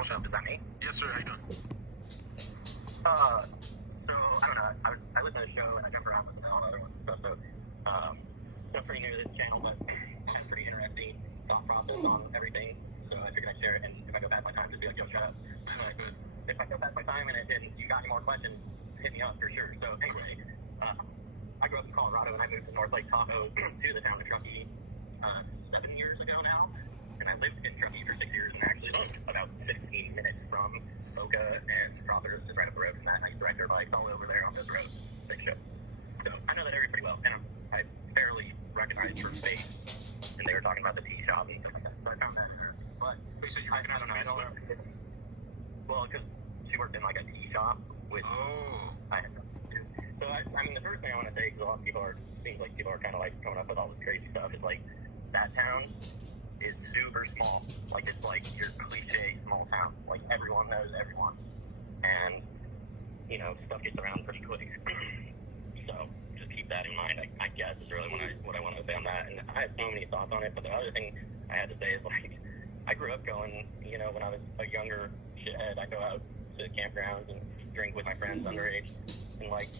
What's up? Is that me? Yes, sir. How you doing? So, I don't know. I listened to the show and I jumped around with all other ones and stuff. So, I'm pretty new to this channel, but I had a pretty interesting thought process on everything. So I figured I'd share it. And if I go past my time, just be like, yo, shut up. But if I go past my time and you got any more questions, hit me up for sure. So, anyway, I grew up in Colorado and I moved to North Lake Tahoe to the town of Truckee 7 years ago now. And I lived in Truckee for 6 years and actually lived about 15 minutes from Boca and Crawford, just right up the road from that. And I used to ride dirt bikes all over there on those roads. Big show. So I know that area pretty well. And I barely recognized her face. And they were talking about the tea shop and stuff like that. So I found that. But you said you I don't know. I don't know. Well, because she worked in like a tea shop, which I had nothing to do. So I mean, the first thing I want to say, because a lot of people seems like people are kind of like coming up with all this crazy stuff, is like that town is super small. Like, it's like your cliche small town. Like, everyone knows everyone. And, you know, stuff gets around pretty quick. So, just keep that in mind, I guess, is really what I want to say on that. And I have so many thoughts on it, but the other thing I had to say is, like, I grew up going, you know, when I was a younger shithead, I'd go out to campgrounds and drink with my friends underage. And, like,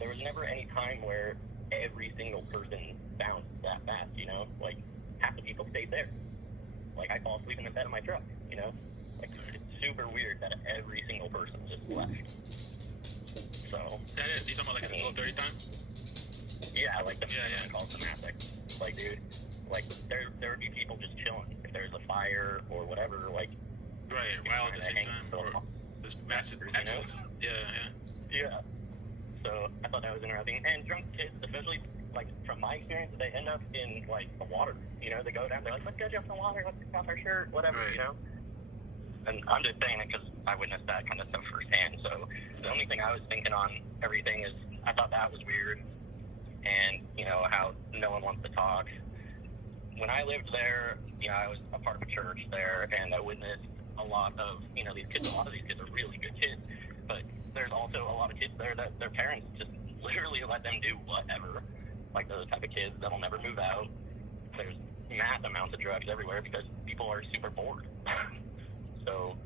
there was never any time where every single person bounced that fast, you know? Like, half the people stayed there. Like, I fall asleep in the bed of my truck, you know? Like, it's super weird that every single person just left. So... That is, you talking about like the 12:30 time? Yeah, like the yeah. called fanatic. Like, dude, like, there would be people just chilling. If there's a fire or whatever, like... Right, while at the same time, or this massive accidents. Yeah. So, I thought that was interesting. And drunk kids, especially... like, from my experience, they end up in, like, the water. You know, they go down, they're like, let's go jump in the water, let's take off our shirt, whatever, right. You know? And I'm just saying it because I witnessed that kind of stuff firsthand. So the only thing I was thinking on everything is I thought that was weird. And, you know, how no one wants to talk. When I lived there, you know, I was a part of a church there, and I witnessed a lot of, you know, these kids. A lot of these kids are really good kids. But there's also a lot of kids there that their parents just literally let them do whatever. Like, those type of kids that'll never move out. There's mass amounts of drugs everywhere because people are super bored. So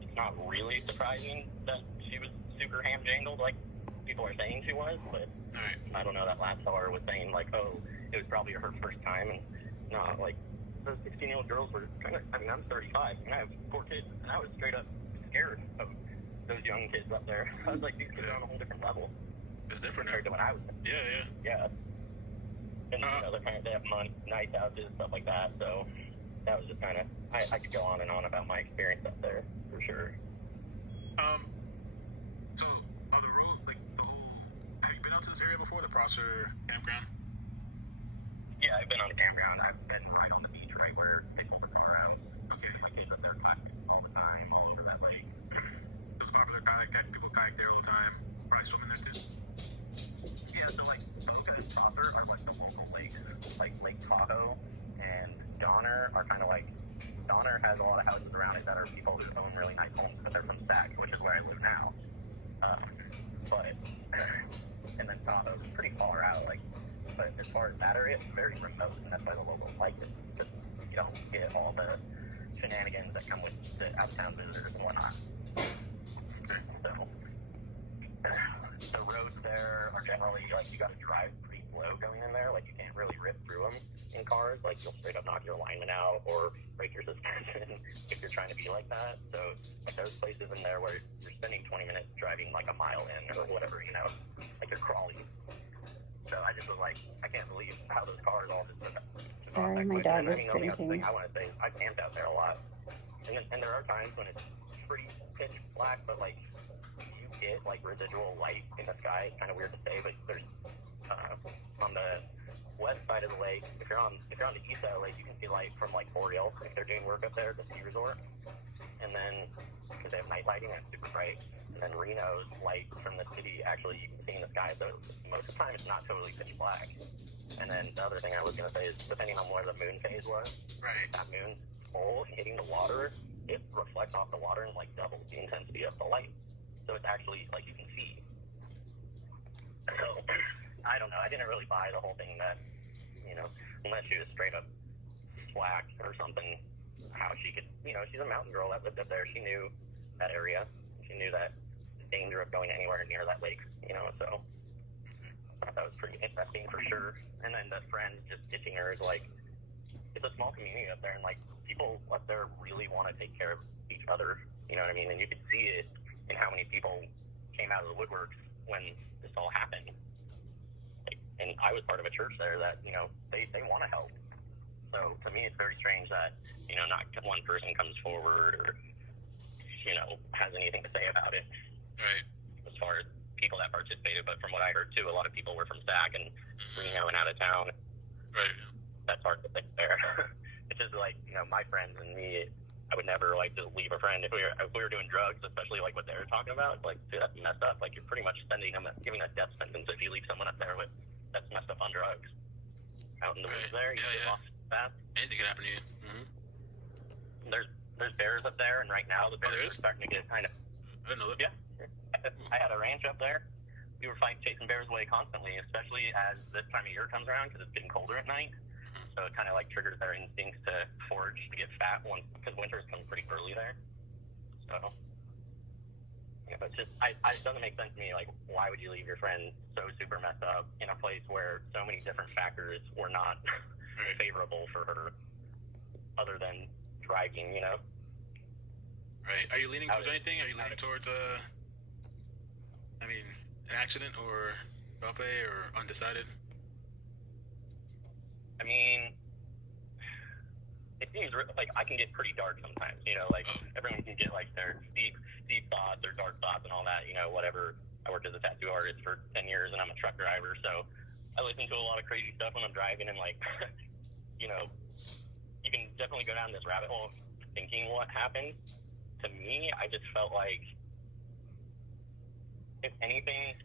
it's not really surprising that she was super ham-jangled like people are saying she was, but I don't know, that last caller was saying, like, oh, it was probably her first time, and no, like, those 16-year-old girls were kind of, I mean, I'm 35, and I have 4 kids, and I was straight up scared of those young kids up there. I was like, these kids are on a whole different level. It's different compared to when I was. Yeah. And you know, they have nice houses, stuff like that. So that was just kind of, I could go on and on about my experience up there for sure. So on the road, like the whole, have you been out to this area before, the Prosser campground? Yeah, I've been on the campground. I've been right on the beach, right where they pull the car out. Okay. My kids up there kayak all the time, all over that lake. It's popular kayak. People kayak there all the time. Probably swimming there too. Yeah, so like Boca and Prosser are like the local lakes. Like Lake Tahoe and Donner are kind of like, Donner has a lot of houses around it that are people who own really nice homes, but they're from Stack, which is where I live now. And then Tahoe is pretty far out, like, but as far as that area, it's very remote, and that's why the locals like it, because you don't get all the shenanigans that come with the out-of-town visitors and whatnot. So, the roads there are generally, like, you gotta drive pretty slow going in there, like, you can't really rip through them in cars, like, you'll straight up knock your alignment out, or break your suspension if you're trying to be like that. So, like, there's places in there where you're spending 20 minutes driving, like, a mile in, or whatever, you know, like you're crawling. So I just was like, I can't believe how those cars all just... Sorry, my dog is drinking. The other thing I want to say is I've camped out there a lot. And there are times when it's pretty pitch black, but, like, you get, like, residual light in the sky. It's kind of weird to say, but there's, on the west side of the lake, if you're on the east side of the lake, you can see light from, like, Boreal, if they're doing work up there at the ski resort. And then, because they have night lighting, and it's super bright. And then Reno's light from the city, actually, you can see in the sky, so most of the time it's not totally pitch black. And then the other thing I was going to say is, depending on where the moon phase was, that moon pole hitting the water, it reflects off the water and, like, doubles the intensity of the light. So it's actually, like, you can see. So, I don't know. I didn't really buy the whole thing that, you know, unless you was straight up black or something, how she could, she's a mountain girl that lived up there. She knew that area. She knew that the danger of going anywhere near that lake, so I thought that was pretty interesting for sure. And then the friend just ditching her is like, it's a small community up there, and like people up there really want to take care of each other, you know what I mean? And you could see it in how many people came out of the woodworks when this all happened. Like, and I was part of a church there that, they want to help. So to me, it's very strange that, not one person comes forward or, has anything to say about it. Right. As far as people that participated, but from what I heard too, a lot of people were from SAC and Reno and out of town. Right. That's hard to think there. It's just like, my friends and me, I would never like to leave a friend if we were doing drugs, especially like what they're talking about. Like, dude, that's messed up. Like, you're pretty much giving a death sentence if you leave someone up there that's messed up on drugs. Out in the woods there, you get lost fast. Anything could happen to you. There's bears up there, and right now the bears are starting to get kind of. I didn't know that. Yeah, I had a ranch up there. We were chasing bears away constantly, especially as this time of year comes around because it's getting colder at night. So it kind of like triggers their instincts to forage to get fat because winters come pretty early there. So, but it's just it doesn't make sense to me. Like, why would you leave your friend so super messed up in a place where so many different factors were not favorable for her, other than driving, Right. Are you leaning towards anything? Are you leaning towards an accident or Valpe or undecided? I mean, it seems like I can get pretty dark sometimes, everyone can get like their deep thoughts or dark thoughts and all that, whatever. I worked as a tattoo artist for 10 years and I'm a truck driver, so I listen to a lot of crazy stuff when I'm driving and like, you can definitely go down this rabbit hole of thinking what happened. To me, I just felt like, if anything,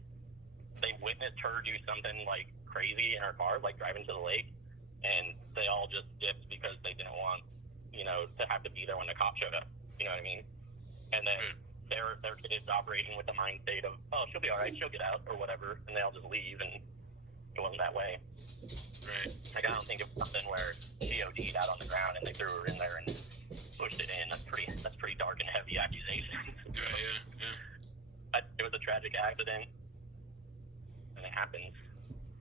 they witnessed her do something like crazy in her car, like driving to the lake, and they all just dipped because they didn't want, to have to be there when the cops showed up. You know what I mean? And then their kid is operating with the mind state of, oh, she'll be all right, she'll get out or whatever, and they all just leave, and it wasn't that way. Right. Like, I don't think it was something where she OD'd out on the ground and they threw her in there and pushed it in. That's pretty dark and heavy accusation. Yeah. It was a tragic accident, and it happens.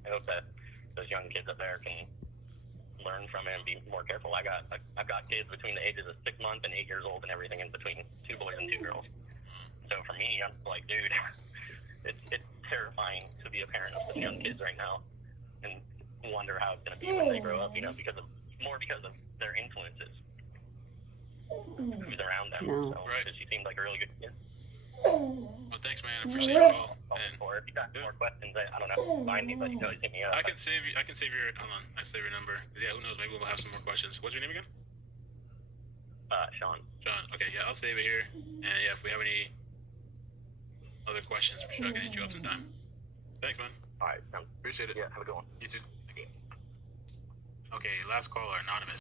I hope that those young kids up there can learn from it and be more careful. I've got kids between the ages of 6 months and 8 years old, and everything in between, 2 boys and 2 girls. So for me, I'm like, dude, it's terrifying to be a parent of some young kids right now, and wonder how it's going to be when they grow up. Because of their influences, who's around them. No. So, right. She seemed like a really good kid. Well, thanks, man. I appreciate your call. And Or if you got more questions, I don't know, find me, but you can always hit me up. I can save your. Hold on. I save your number. Yeah, who knows? Maybe we'll have some more questions. What's your name again? Sean. John. Okay, yeah, I'll save it here. And yeah, if we have any other questions, for sure I can hit you up sometime. Thanks, man. All right. Appreciate it. Yeah, have a good one. You too. Okay, last caller, anonymous.